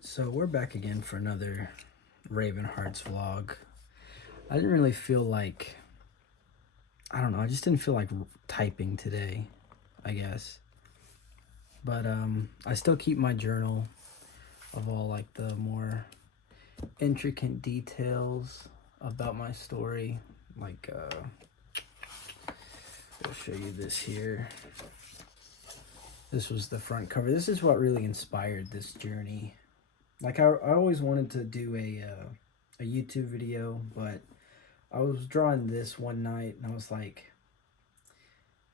So we're back again for another Raven Hearts vlog. I didn't really feel like, I don't know, I just didn't feel like typing today, I guess. But I still keep my journal of all like the more intricate details about my story. Like, I'll show you this here. This was the front cover. This is what really inspired this journey. Like I always wanted to do a YouTube video, but I was drawing this one night and I was like,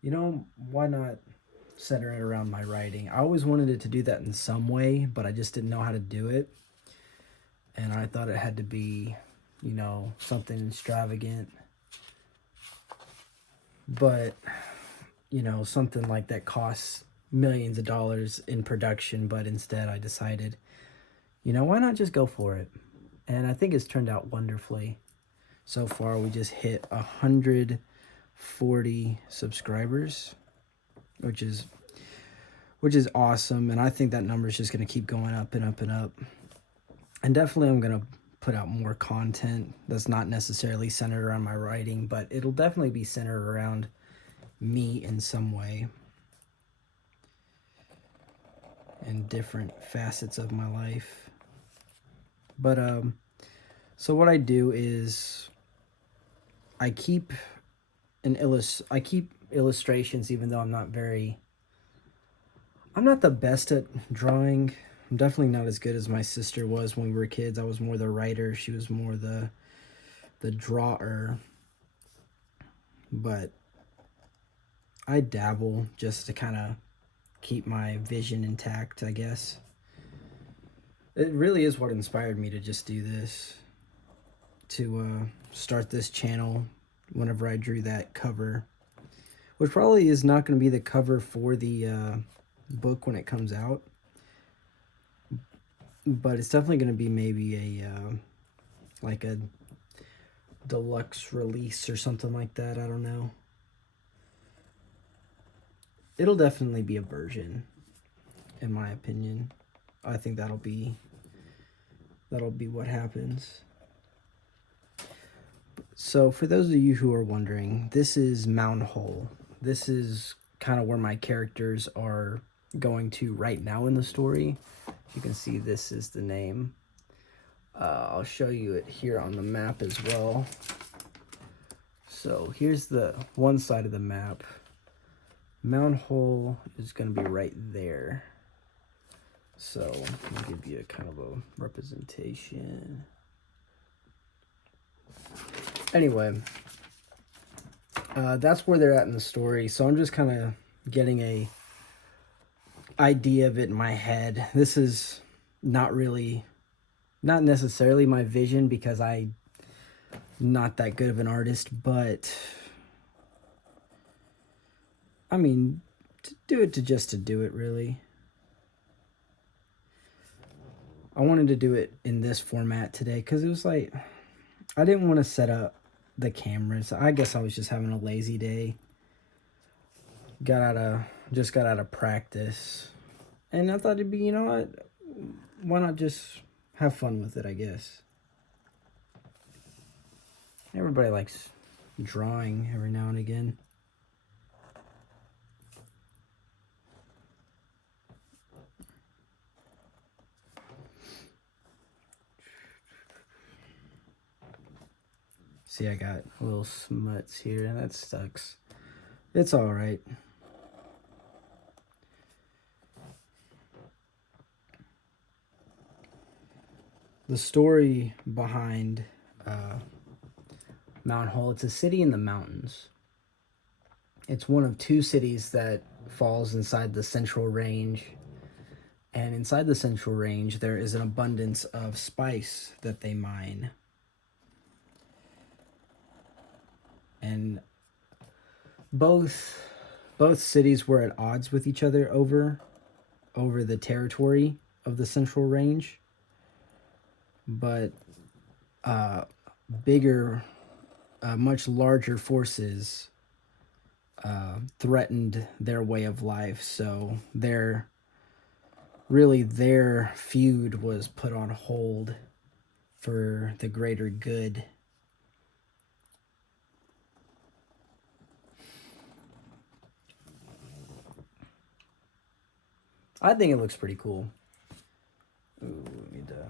you know, why not center it around my writing? I always wanted it to do that in some way, but I just didn't know how to do it. And I thought it had to be, you know, something extravagant. But, you know, something like that costs millions of dollars in production, but instead I decided, you know, why not just go for it? And I think it's turned out wonderfully. So far, we just hit 140 subscribers, which is awesome. And I think that number is just going to keep going up and up and up. And definitely I'm going to put out more content that's not necessarily centered around my writing, but it'll definitely be centered around me in some way and different facets of my life. But so what I do is I keep illustrations, even though I'm not the best at drawing. I'm definitely not as good as my sister was when we were kids. I was more the writer, she was more the drawer. But I dabble just to kind of keep my vision intact, I guess. It really is what inspired me to just do this, to start this channel whenever I drew that cover, which probably is not going to be the cover for the book when it comes out, but it's definitely going to be maybe a like a deluxe release or something like that. I don't know. It'll definitely be a version, in my opinion. I think that'll be what happens. So for those of you who are wondering, this is Mound Hole. This is kind of where my characters are going to right now in the story. As you can see, this is the name. I'll show you it here on the map as well. So here's the one side of the map. Mound Hole is going to be right there. So I'll give you a kind of a representation. Anyway, that's where they're at in the story. So I'm just kind of getting a idea of it in my head. This is not necessarily my vision because I'm not that good of an artist, but I mean, to do it really. I wanted to do it in this format today because it was like, I didn't want to set up the cameras. I guess I was just having a lazy day. Just got out of practice. And I thought it'd be, you know what? Why not just have fun with it, I guess. Everybody likes drawing every now and again. See, I got little smuts here, and that sucks. It's all right. The story behind Mount Hole, it's a city in the mountains. It's one of two cities that falls inside the Central Range. And inside the Central Range, there is an abundance of spice that they mine. And both cities were at odds with each other over the territory of the Central Range. But much larger forces threatened their way of life. So their really their feud was put on hold for the greater good. I think it looks pretty cool. Ooh, we need to...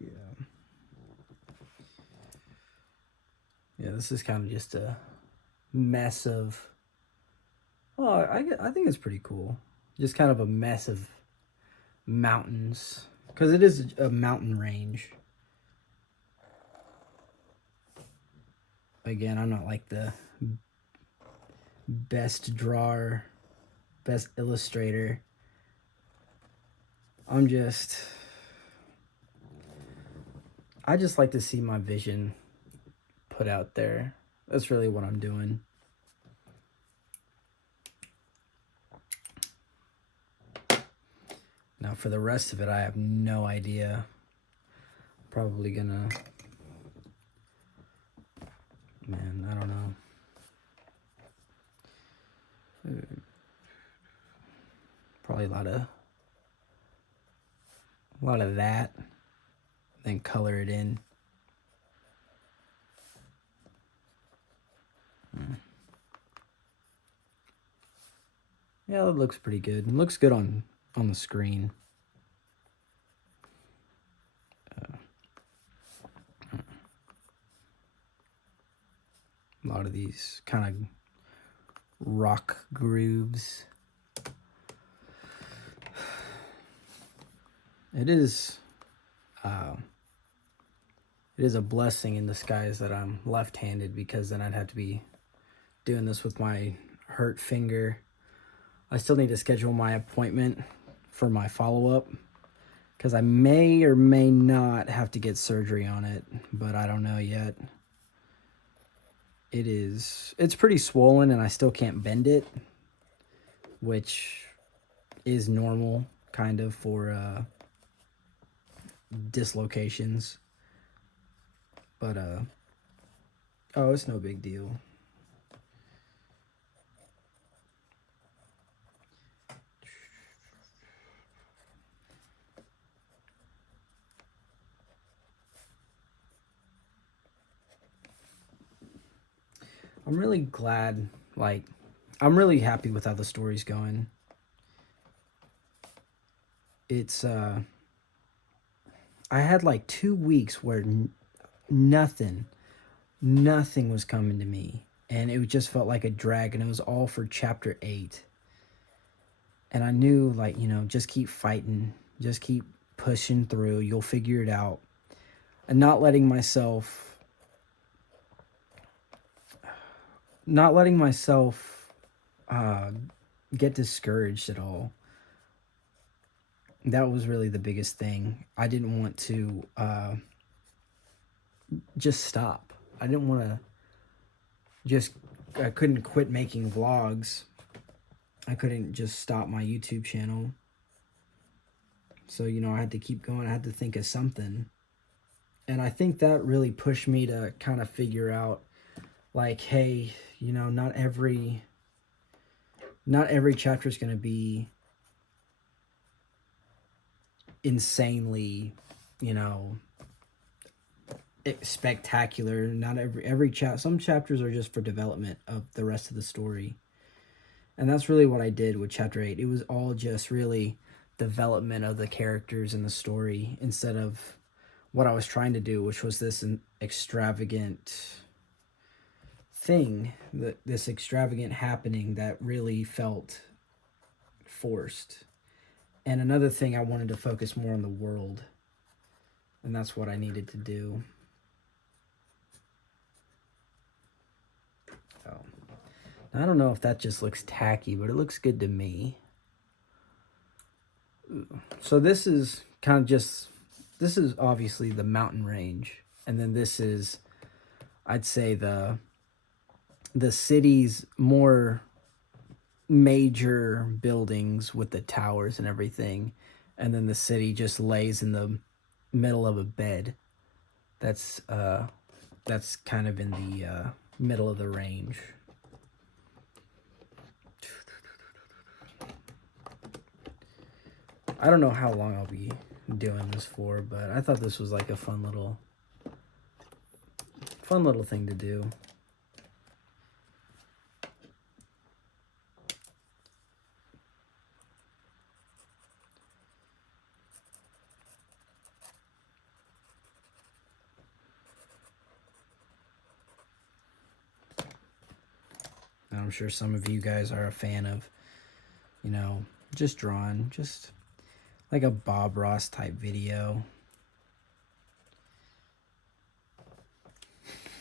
Yeah. Yeah, this is kind of just a mess of... Oh, I think it's pretty cool. Just kind of a mess of mountains. Because it is a mountain range. Again, I'm not like the best drawer, best illustrator. I just like to see my vision put out there. That's really what I'm doing. Now for the rest of it, I have no idea. Probably gonna... Man, I don't know. Probably a lot of that. Then color it in. Yeah, it looks pretty good. It looks good on the screen. A lot of these kind of rock grooves. It is a blessing in disguise that I'm left-handed, because then I'd have to be doing this with my hurt finger. I still need to schedule my appointment for my follow-up, because I may or may not have to get surgery on it, but I don't know yet. It's pretty swollen, and I still can't bend it, which is normal kind of for dislocations. But oh, it's no big deal. I'm really glad, like, I'm really happy with how the story's going. It's, I had like 2 weeks where nothing was coming to me. And it just felt like a drag, and it was all for chapter 8. And I knew, like, you know, just keep fighting, just keep pushing through, you'll figure it out. And not letting myself get discouraged at all. That was really the biggest thing. I didn't want to just stop. I didn't want to I couldn't quit making vlogs. I couldn't just stop my YouTube channel. So, you know, I had to keep going. I had to think of something. And I think that really pushed me to kind of figure out, like, hey, you know, not every chapter is going to be insanely, you know, spectacular. Not every chapter. Some chapters are just for development of the rest of the story. And that's really what I did with chapter 8. It was all just really development of the characters in the story, instead of what I was trying to do, which was this extravagant thing, this extravagant happening that really felt forced. And another thing, I wanted to focus more on the world, and that's what I needed to do. Oh, I don't know if that just looks tacky, but it looks good to me. So this is this is obviously the mountain range, and then this is, I'd say, the city's more major buildings with the towers and everything, and then the city just lays in the middle of a bed. That's kind of in middle of the range. I don't know how long I'll be doing this for, but I thought this was like a fun little thing to do. I'm sure some of you guys are a fan of, you know, just drawing, just like a Bob Ross type video.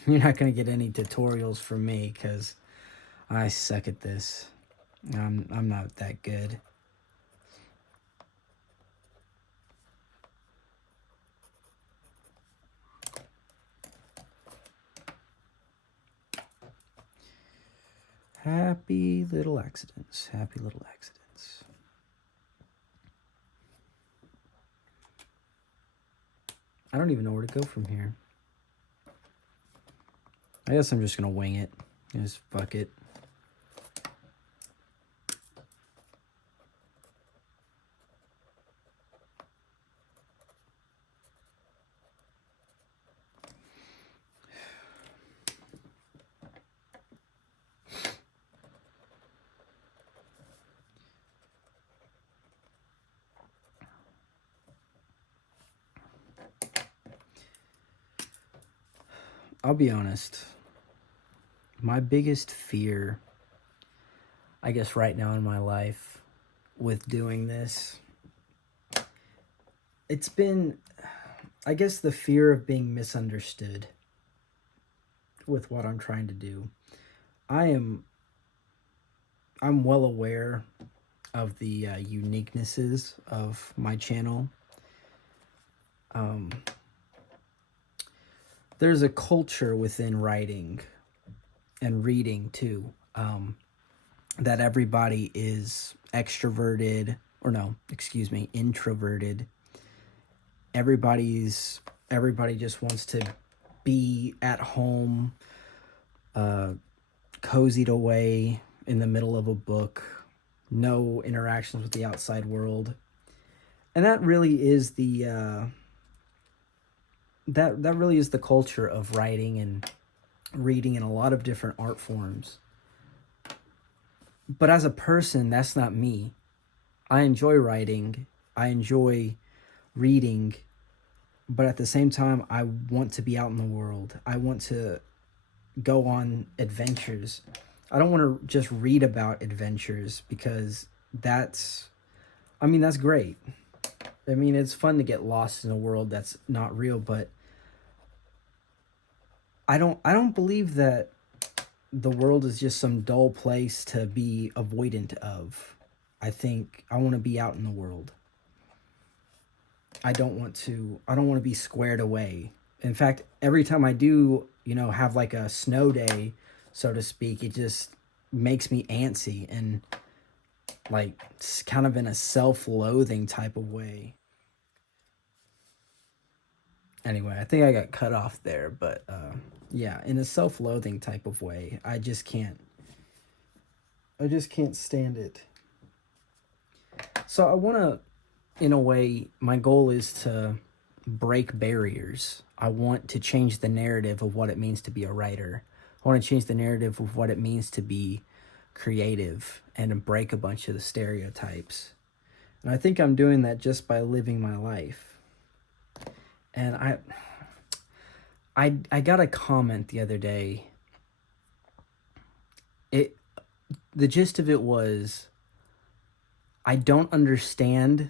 You're not going to get any tutorials from me because I suck at this. I'm not that good. Happy little accidents. Happy little accidents. I don't even know where to go from here. I guess I'm just going to wing it. Just fuck it. I'll be honest. My biggest fear, I guess right now in my life with doing this, it's been, I guess, the fear of being misunderstood with what I'm trying to do. I'm well aware of the uniquenesses of my channel. There's a culture within writing and reading too, that everybody is extroverted, or no, excuse me, introverted. Everybody just wants to be at home, cozied away in the middle of a book, no interactions with the outside world. And that really is the that really is the culture of writing and reading in a lot of different art forms. But as a person, that's not me. I enjoy writing, I enjoy reading, but at the same time, I want to be out in the world. I want to go on adventures. I don't want to just read about adventures because that's great. I mean, it's fun to get lost in a world that's not real, but I don't believe that the world is just some dull place to be avoidant of. I think I want to be out in the world. I don't want to be squared away. In fact, every time I do, have like a snow day, so to speak, it just makes me antsy and like kind of in a self-loathing type of way. Anyway, I think I got cut off there, but yeah, in a self-loathing type of way. I just can't stand it. So I want to, in a way, my goal is to break barriers. I want to change the narrative of what it means to be a writer. I want to change the narrative of what it means to be creative and to break a bunch of the stereotypes. And I think I'm doing that just by living my life. And I got a comment the other day. The gist of it was, I don't understand,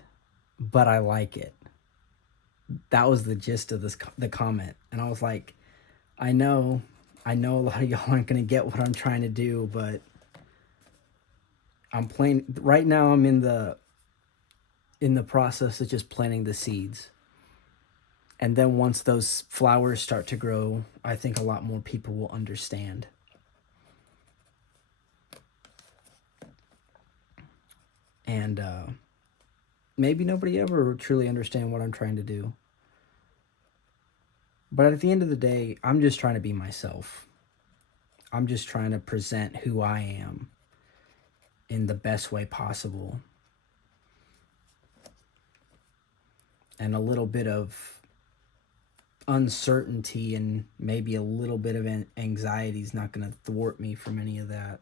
but I like it. That was the gist of the comment. And I was like, I know a lot of y'all aren't going to get what I'm trying to do, but I'm playing right now. I'm in the process of just planting the seeds. And then once those flowers start to grow, I think a lot more people will understand. And maybe nobody ever will truly understand what I'm trying to do. But at the end of the day, I'm just trying to be myself. I'm just trying to present who I am in the best way possible. And a little bit of uncertainty and maybe a little bit of anxiety is not going to thwart me from any of that.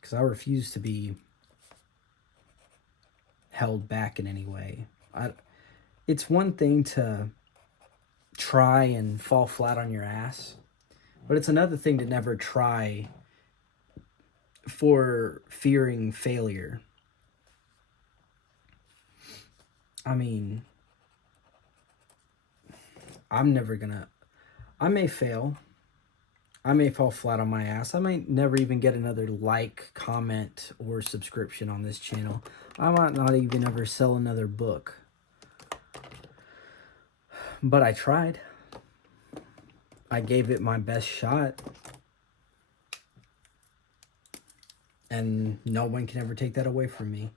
Because I refuse to be held back in any way. It's one thing to try and fall flat on your ass, but it's another thing to never try for fearing failure. I mean, I may fail. I may fall flat on my ass. I might never even get another like, comment, or subscription on this channel. I might not even ever sell another book. But I tried. I gave it my best shot. And no one can ever take that away from me.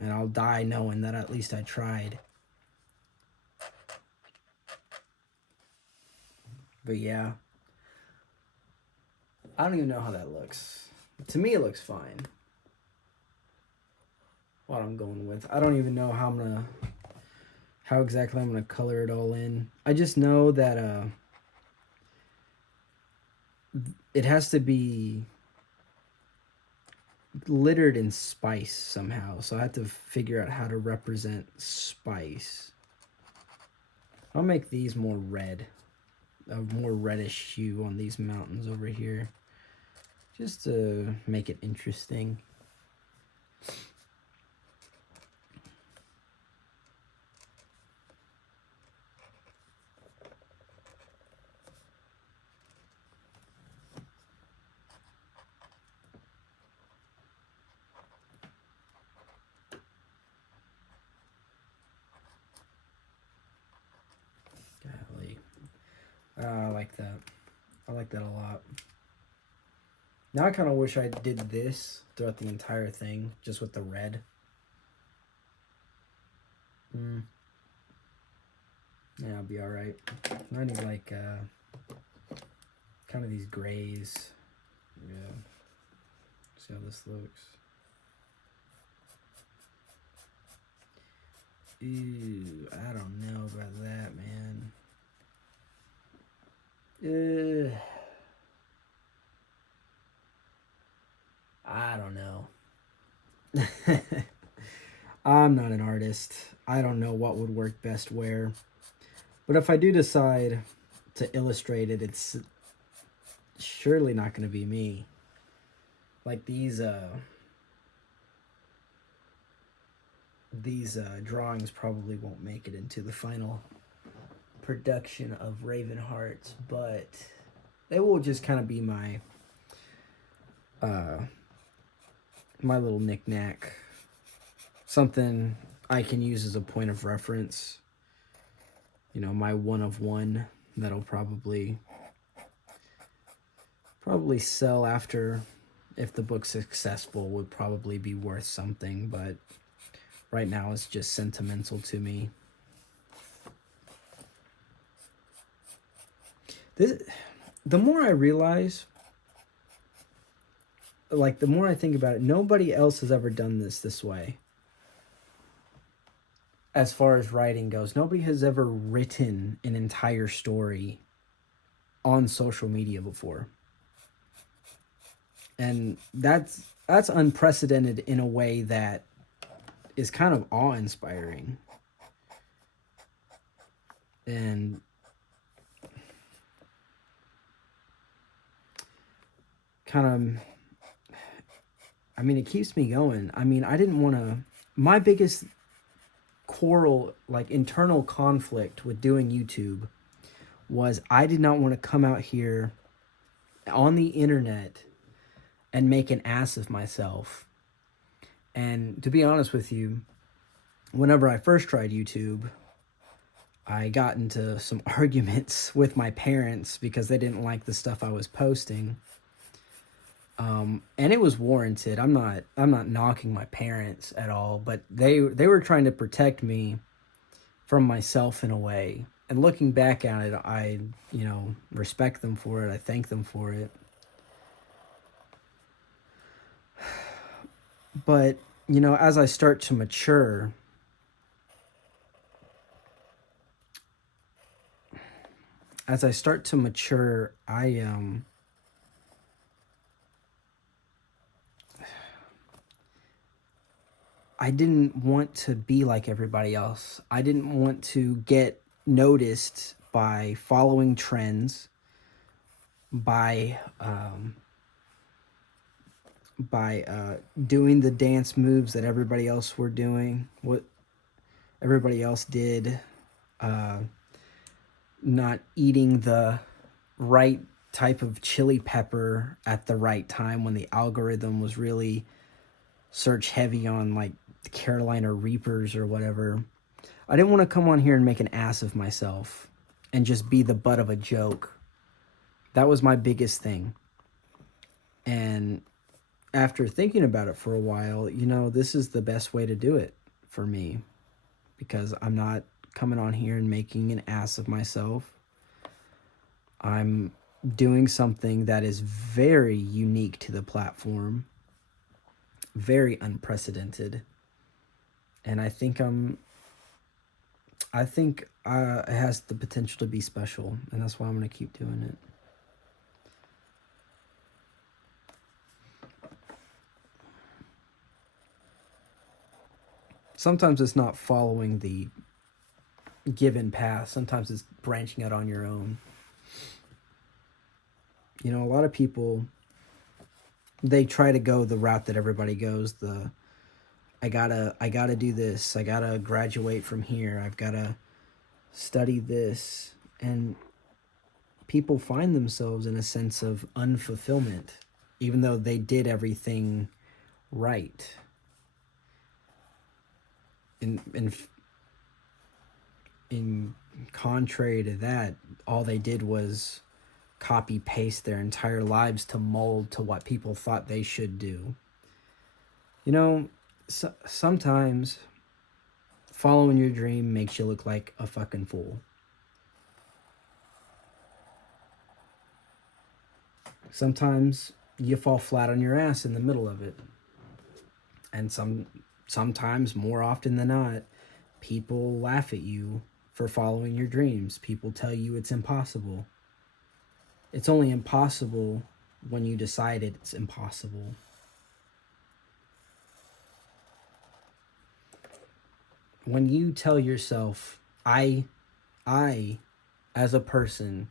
And I'll die knowing that at least I tried. But yeah. I don't even know how that looks. To me, it looks fine. What I'm going with. I don't even know how exactly I'm gonna color it all in. I just know that it has to be littered in spice somehow. So I have to figure out how to represent spice. I'll make these more red. A more reddish hue on these mountains over here. Just to make it interesting. I like that. I like that a lot. Now I kind of wish I did this throughout the entire thing, just with the red. Yeah, I'll be alright. I need like kind of these grays. Yeah. See how this looks. Ew, I don't know about that, man. I don't know. I'm not an artist. I don't know what would work best where. But if I do decide to illustrate it, it's surely not going to be me. Like these drawings probably won't make it into the final production of Raven Hearts, but they will just kind of be my my little knick-knack, something I can use as a point of reference. You know, my one of one that'll probably sell after, if the book's successful, would probably be worth something, but right now it's just sentimental to me. The more I realize, like, the more I think about it, nobody else has ever done this way. As far as writing goes, nobody has ever written an entire story on social media before. And that's unprecedented in a way that is kind of awe-inspiring. And kind of, I mean, it keeps me going. I mean, I didn't want to, my biggest quarrel, like internal conflict with doing YouTube, was I did not want to come out here on the internet and make an ass of myself. And to be honest with you, whenever I first tried YouTube, I got into some arguments with my parents because they didn't like the stuff I was posting. And it was warranted. I'm not knocking my parents at all, but they were trying to protect me from myself in a way. And looking back at it, I, respect them for it. I thank them for it. But, as I start to mature, I didn't want to be like everybody else. I didn't want to get noticed by following trends, by doing the dance moves that everybody else were doing, what everybody else did, not eating the right type of chili pepper at the right time when the algorithm was really search heavy on like the Carolina Reapers or whatever. I didn't want to come on here and make an ass of myself and just be the butt of a joke. That was my biggest thing. And after thinking about it for a while, this is the best way to do it for me, because I'm not coming on here and making an ass of myself. I'm doing something that is very unique to the platform, very unprecedented. And I think it has the potential to be special, and that's why I'm going to keep doing it. Sometimes it's not following the given path. Sometimes it's branching out on your own. A lot of people, they try to go the route that everybody goes. I gotta do this. I gotta graduate from here. I've gotta study this. And people find themselves in a sense of unfulfillment, even though they did everything right. In contrary to that, all they did was copy paste their entire lives to mold to what people thought they should do. Sometimes following your dream makes you look like a fucking fool. Sometimes you fall flat on your ass in the middle of it. And sometimes, more often than not, people laugh at you for following your dreams. People tell you it's impossible. It's only impossible when you decide it's impossible. When you tell yourself, I, as a person,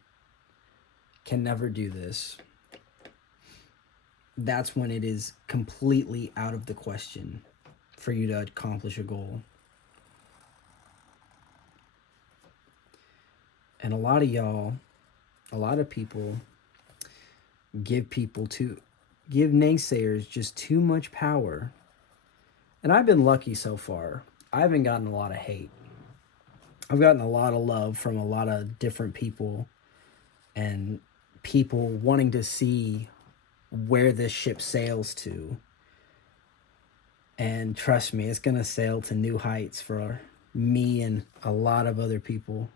can never do this, that's when it is completely out of the question for you to accomplish a goal. And a lot of people give naysayers just too much power. And I've been lucky so far. I haven't gotten a lot of hate. I've gotten a lot of love from a lot of different people, and people wanting to see where this ship sails to. And trust me, it's going to sail to new heights for me and a lot of other people.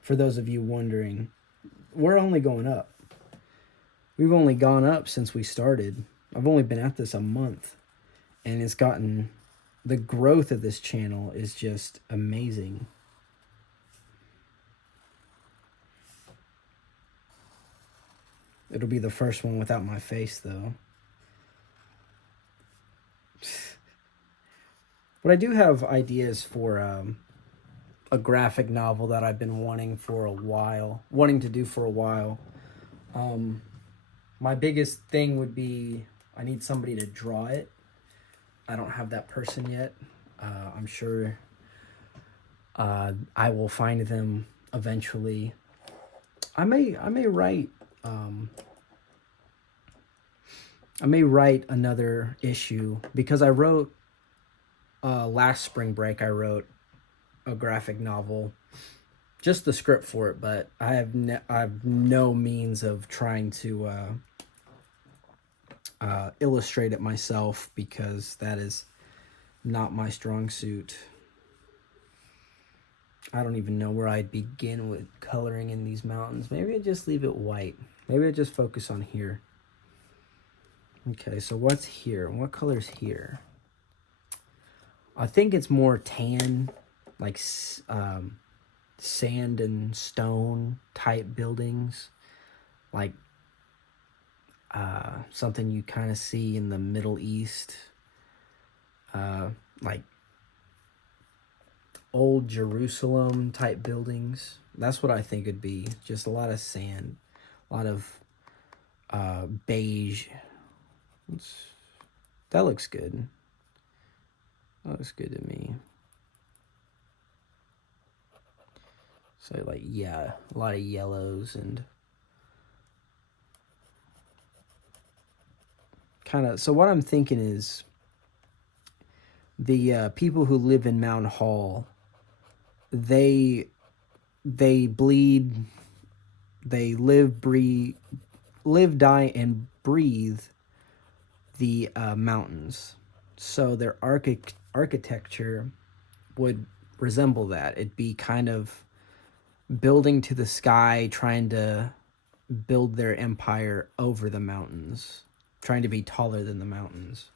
For those of you wondering, we're only going up. We've only gone up since we started. I've only been at this a month, and the growth of this channel is just amazing. It'll be the first one without my face, though. But I do have ideas for a graphic novel that I've been wanting to do for a while. My biggest thing would be I need somebody to draw it. I don't have that person yet. I'm sure I will find them eventually. I may write another issue, because I wrote last spring break. I wrote a graphic novel just the script for it, but I have no means of trying to illustrate it myself, because that is not my strong suit. I don't even know where I'd begin with coloring in these mountains. Maybe I just leave it white. Maybe I just focus on here. Okay, so what's here? What color's here? I think it's more tan, like sand and stone type buildings, like something you kind of see in the Middle East, like old Jerusalem type buildings. That's what I think it'd be. Just a lot of sand, a lot of beige. That looks good. That looks good to me. So like, yeah, a lot of yellows and kind of. So what I'm thinking is the people who live in Mount Hall, they bleed, they live, die, and breathe the mountains. So their architecture would resemble that. It'd be kind of building to the sky, trying to build their empire over the mountains, trying to be taller than the mountains.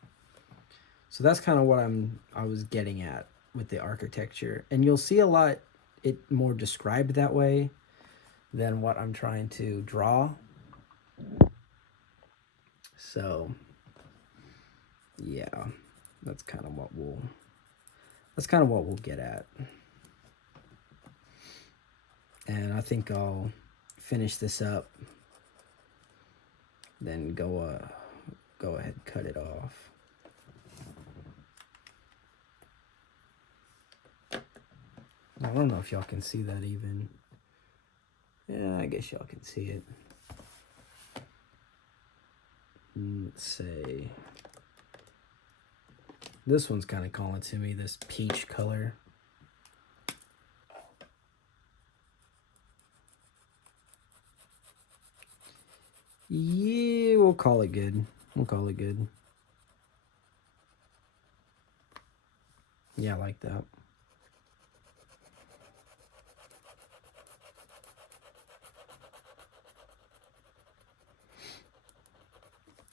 So that's kind of what I was getting at with the architecture. And you'll see a lot it more described that way than what I'm trying to draw. So yeah, that's kind of what we'll get at. And I think I'll finish this up, then go ahead and cut it off. I don't know if y'all can see that even. Yeah, I guess y'all can see it. Let's say this one's kind of calling to me, this peach color. Yeah, we'll call it good. Yeah, I like that.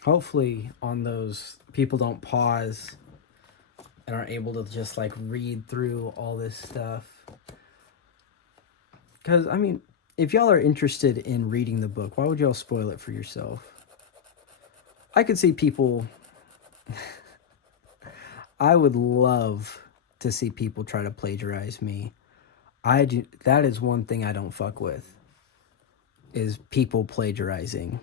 Hopefully on those, people don't pause and are able to just like read through all this stuff. Because, I mean, if y'all are interested in reading the book, why would y'all spoil it for yourself? I could see people... I would love to see people try to plagiarize me. That is one thing I don't fuck with, is people plagiarizing.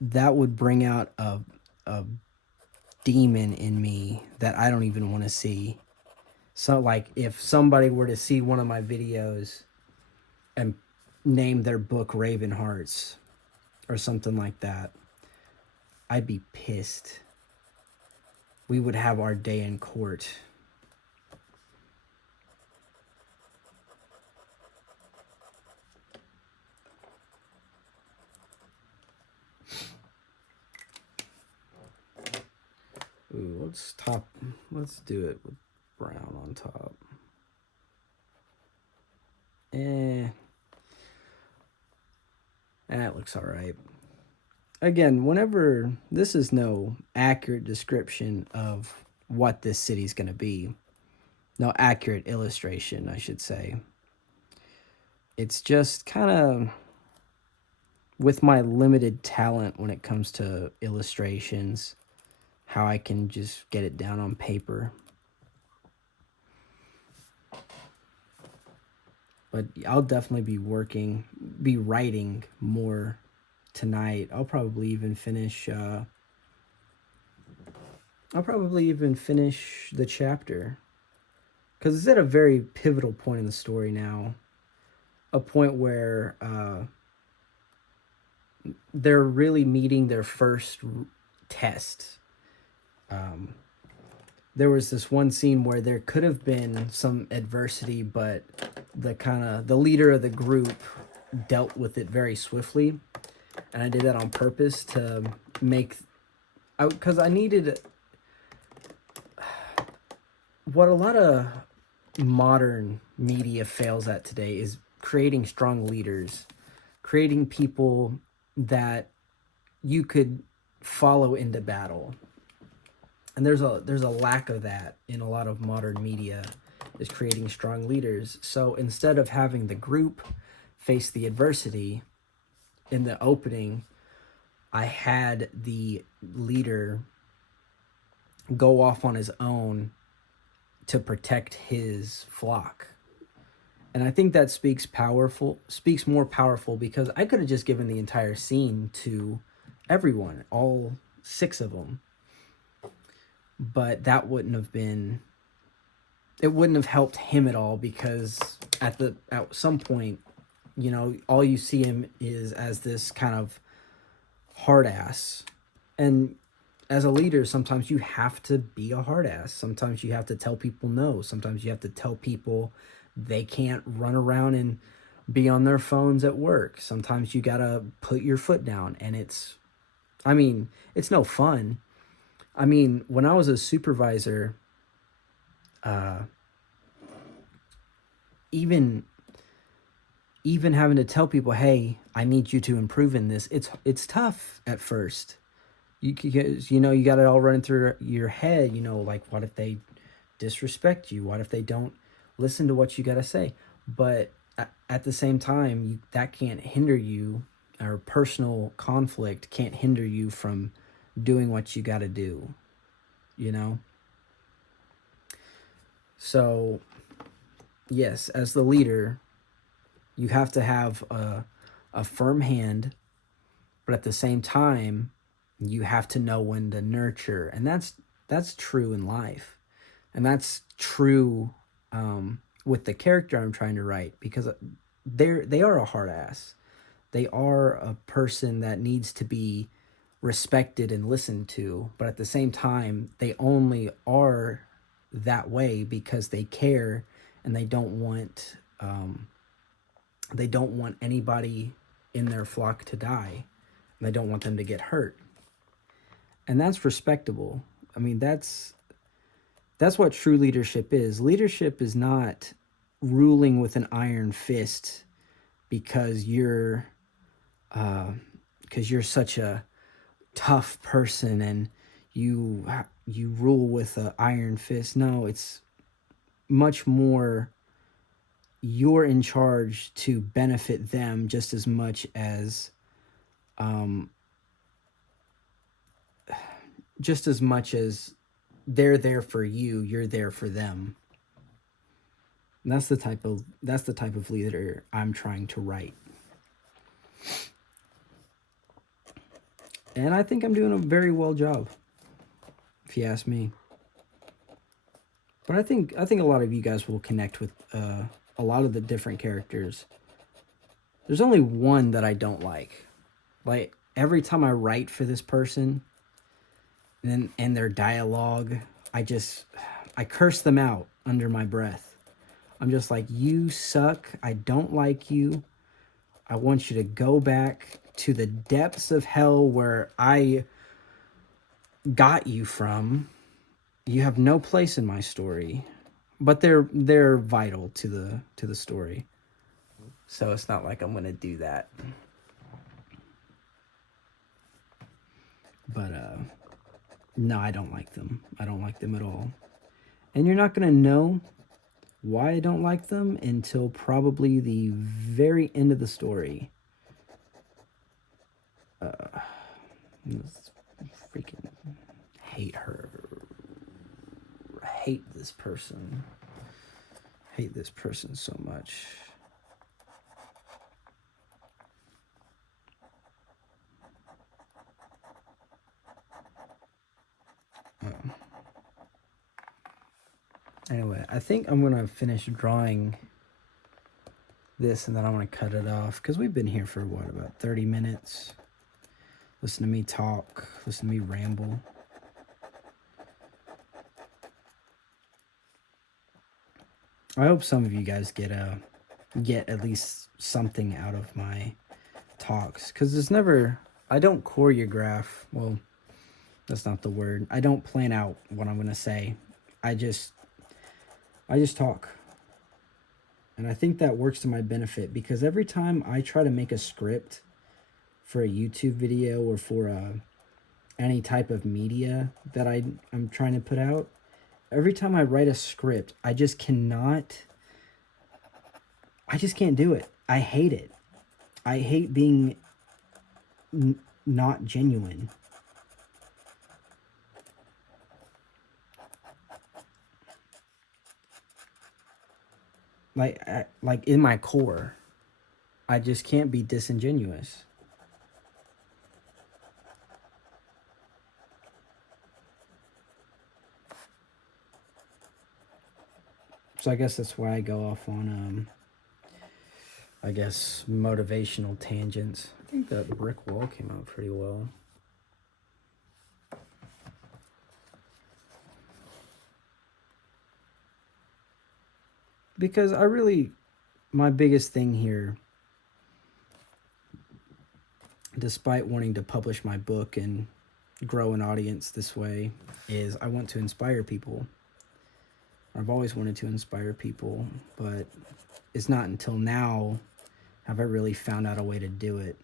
That would bring out a demon in me that I don't even want to see. So, like, if somebody were to see one of my videos and name their book Raven Hearts or something like that, I'd be pissed. We would have our day in court. Ooh, let's do it with brown on top. That looks all right. Again, whenever, this is no accurate description of what this city's going to be. No accurate illustration, I should say. It's just kind of with my limited talent when it comes to illustrations, how I can just get it down on paper. But I'll definitely be writing more tonight. I'll probably even finish the chapter, because it's at a very pivotal point in the story now, a point where they're really meeting their first test. there was this one scene where there could have been some adversity, but the leader of the group dealt with it very swiftly, and I did that on purpose to make, because I needed what a lot of modern media fails at today is creating strong leaders, creating people that you could follow into battle. And there's a lack of that in a lot of modern media, is creating strong leaders. So instead of having the group face the adversity in the opening, I had the leader go off on his own to protect his flock. And I think that speaks more powerful, because I could have just given the entire scene to everyone, all 6 of them. But that wouldn't have helped him at all, because at some point, all you see him is as this kind of hard ass. And as a leader, sometimes you have to be a hard ass. Sometimes you have to tell people no. Sometimes you have to tell people they can't run around and be on their phones at work. Sometimes you gotta put your foot down, and it's no fun. When I was a supervisor, even having to tell people, hey, I need you to improve in this, it's tough at first. You got it all running through your head, like, what if they disrespect you? What if they don't listen to what you got to say? But at the same time, that can't hinder you, or personal conflict can't hinder you from doing what you got to do, So, yes, as the leader, you have to have a firm hand, but at the same time, you have to know when to nurture. And that's true in life. And that's true with the character I'm trying to write, because they are a hard ass. They are a person that needs to be respected and listened to, but at the same time, they only are that way because they care, and they don't want anybody in their flock to die, and they don't want them to get hurt. And that's respectable. That's what true leadership is. Leadership is not ruling with an iron fist because you're such a tough person and you rule with an iron fist. No, it's much more you're in charge to benefit them just as much as they're there for you, you're there for them. And that's the type of leader I'm trying to write. And I think I'm doing a very well job, if you ask me. But I think a lot of you guys will connect with a lot of the different characters. There's only one that I don't like. Like, every time I write for this person and their dialogue, I curse them out under my breath. I'm just like, you suck. I don't like you. I want you to go back to the depths of hell where I got you from. You have no place in my story. But they're vital to the story. So it's not like I'm going to do that. But no, I don't like them. I don't like them at all. And you're not going to know why I don't like them until probably the very end of the story. Freaking hate her. Hate this person. Hate this person so much. Anyway, I think I'm going to finish drawing this and then I'm going to cut it off, because we've been here for, about 30 minutes? Listen to me talk. Listen to me ramble. I hope some of you guys get at least something out of my talks, because it's never, I don't choreograph. Well, that's not the word. I don't plan out what I'm gonna say. I just talk. And I think that works to my benefit, because every time I try to make a script for a YouTube video or for any type of media that I'm trying to put out, every time I write a script, I just can't do it. I hate it. I hate being not genuine. Like in my core, I just can't be disingenuous. So I guess that's why I go off on I guess motivational tangents. I think that brick wall came out pretty well. Because my biggest thing here, despite wanting to publish my book and grow an audience this way, is I want to inspire people. I've always wanted to inspire people, but it's not until now have I really found out a way to do it,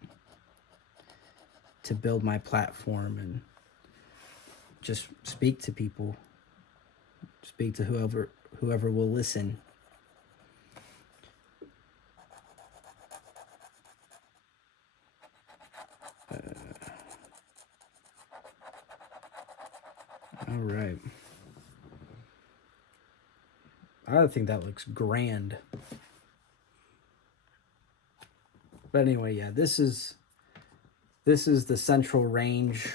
to build my platform and just speak to people, speak to whoever will listen. All right. I think that looks grand. But anyway, yeah, this is the Central Range.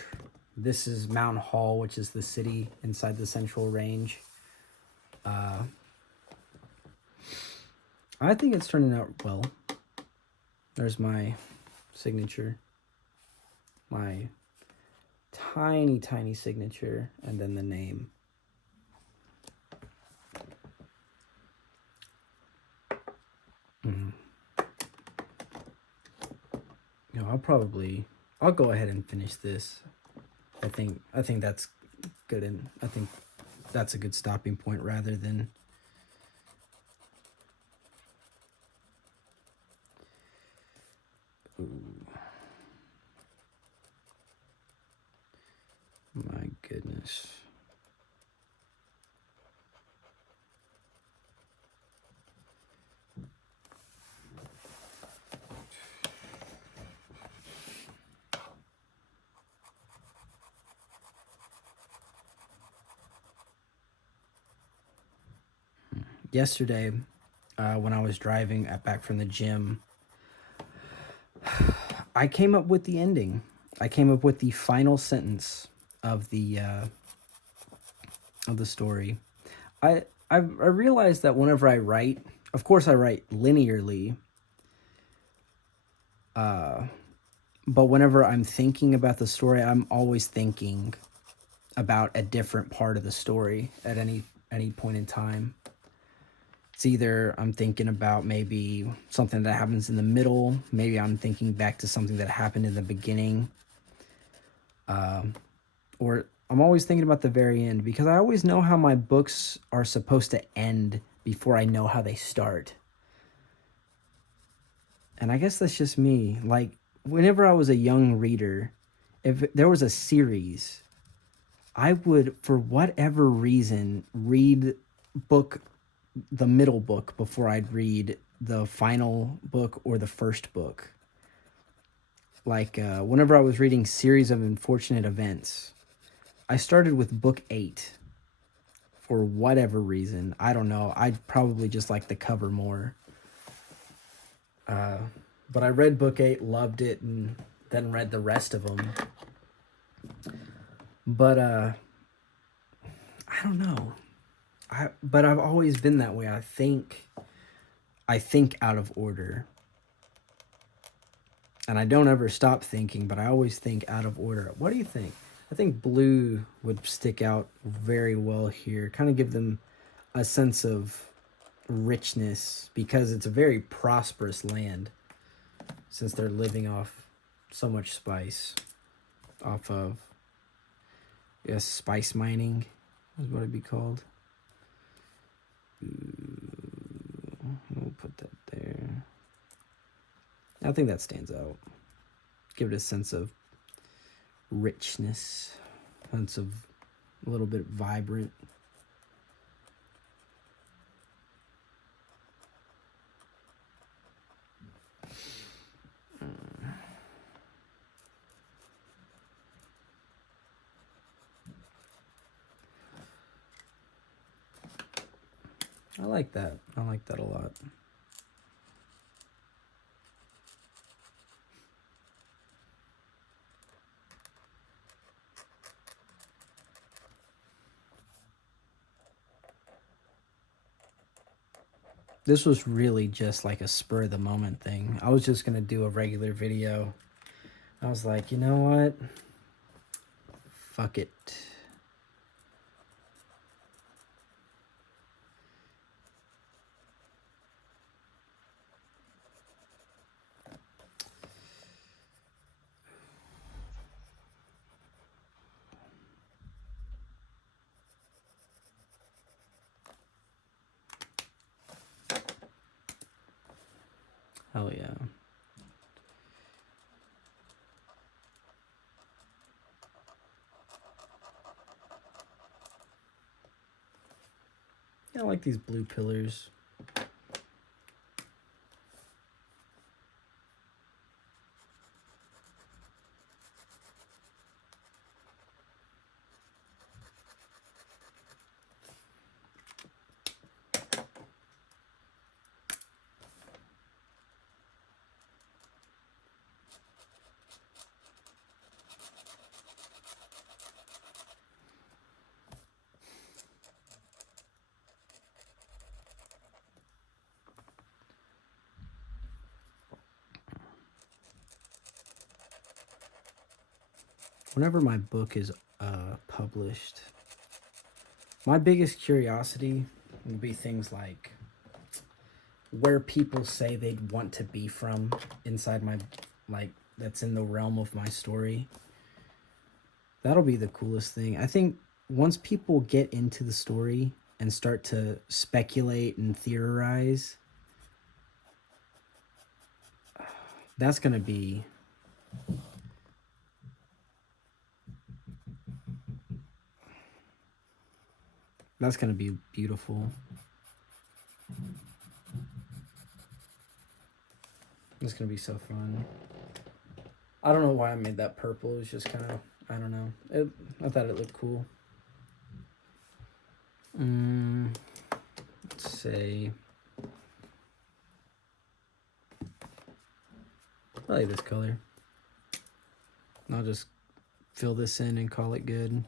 This is Mount Hall, which is the city inside the Central Range. I think it's turning out well. There's my signature. My tiny, tiny signature, and then the name. You know, I'll go ahead and finish this. I think that's good, and I think that's a good stopping point rather than my goodness. Yesterday, when I was driving back from the gym, I came up with the ending. I came up with the final sentence of the story. I realized that whenever I write, of course I write linearly, but whenever I'm thinking about the story, I'm always thinking about a different part of the story at any point in time. It's either I'm thinking about maybe something that happens in the middle, maybe I'm thinking back to something that happened in the beginning, or I'm always thinking about the very end, because I always know how my books are supposed to end before I know how they start. And I guess that's just me. Like, whenever I was a young reader, if there was a series, I would, for whatever reason, read the middle book before I'd read the final book or the first book. Like, whenever I was reading Series of Unfortunate Events, I started with book 8 for whatever reason. I don't know. I'd probably just like the cover more. But I read book 8, loved it, and then read the rest of them. But I don't know. But I've always been that way. I think out of order. And I don't ever stop thinking, but I always think out of order. What do you think? I think blue would stick out very well here. Kind of give them a sense of richness, because it's a very prosperous land, since they're living off so much spice, off of, yes, spice mining is what it'd be called. We'll put that there. I think that stands out. Give it a sense of richness, sense of a little bit vibrant. I like that. I like that a lot. This was really just like a spur of the moment thing. I was just going to do a regular video. I was like, you know what? Fuck it. Hell yeah. Yeah, I like these blue pillars. Whenever my book is published, my biggest curiosity will be things like where people say they'd want to be from inside my, like, that's in the realm of my story. That'll be the coolest thing. I think once people get into the story and start to speculate and theorize, that's going to be beautiful. It's going to be so fun. I don't know why I made that purple. It was just kind of, I don't know. I thought it looked cool. Let's say, I like this color. I'll just fill this in and call it good.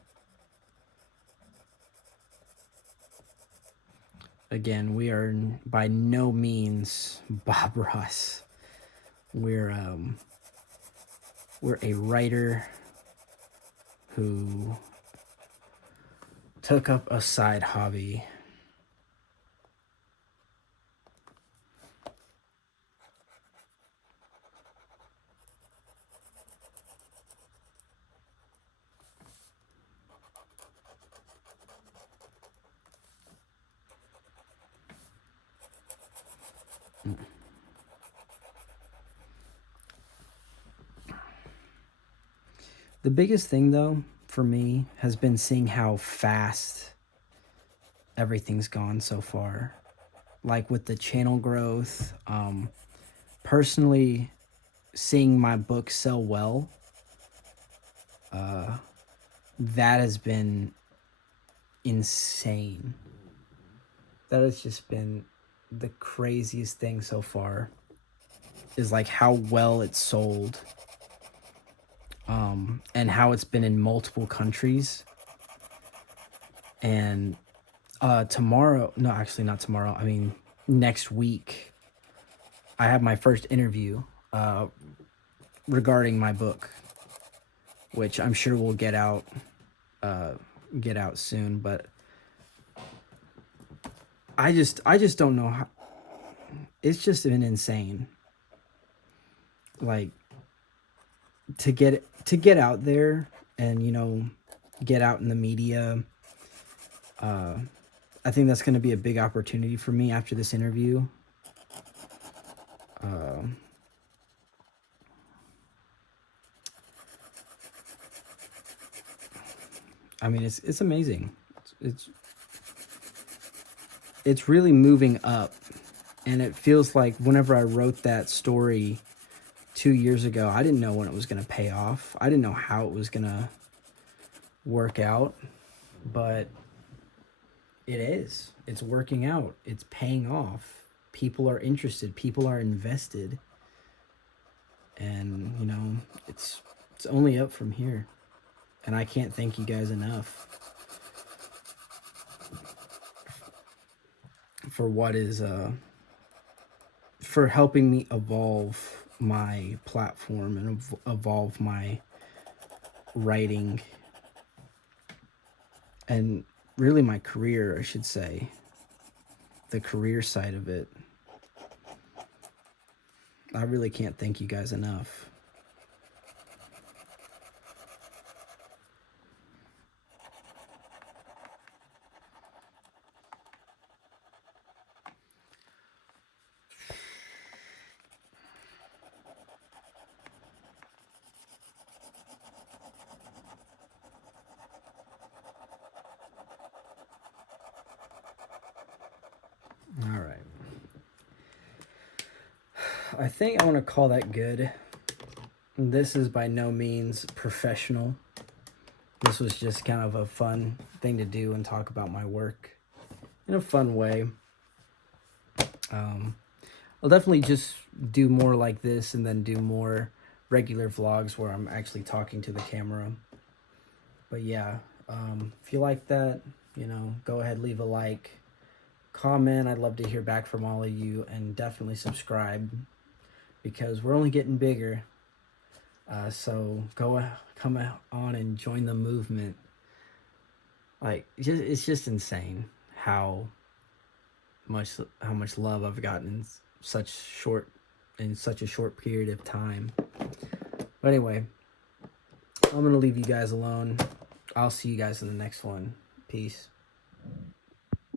Again, we are by no means Bob Ross. We're a writer who took up a side hobby. The biggest thing, though, for me has been seeing how fast everything's gone so far. Like with the channel growth, personally seeing my book sell well, that has been insane. That has just been the craziest thing so far, is like how well it's sold, and how it's been in multiple countries. And tomorrow, no, actually not tomorrow, I mean next week, I have my first interview regarding my book, which I'm sure will get out soon. But I just don't know how. It's just been insane. Like to get out there and, you know, get out in the media. I think that's going to be a big opportunity for me after this interview. I mean, it's amazing. It's really moving up, and it feels like whenever I wrote that story 2 years ago, I didn't know when it was going to pay off. I didn't know how it was going to work out, but it is. It's working out. It's paying off. People are interested. People are invested. And, you know, it's only up from here. And I can't thank you guys enough for what is for helping me evolve my platform and evolve my writing and really my career, I should say. The career side of it. I really can't thank you guys enough. All right. I think I want to call that good. This is by no means professional. This was just kind of a fun thing to do and talk about my work in a fun way. I'll definitely just do more like this and then do more regular vlogs where I'm actually talking to the camera. But yeah, if you like that, you know, go ahead, leave a like, comment. I'd love to hear back from all of you, and definitely subscribe because we're only getting bigger. So come on and join the movement. Like, it's just insane how much love I've gotten in such a short period of time. But anyway, I'm gonna leave you guys alone. I'll see you guys in the next one. Peace.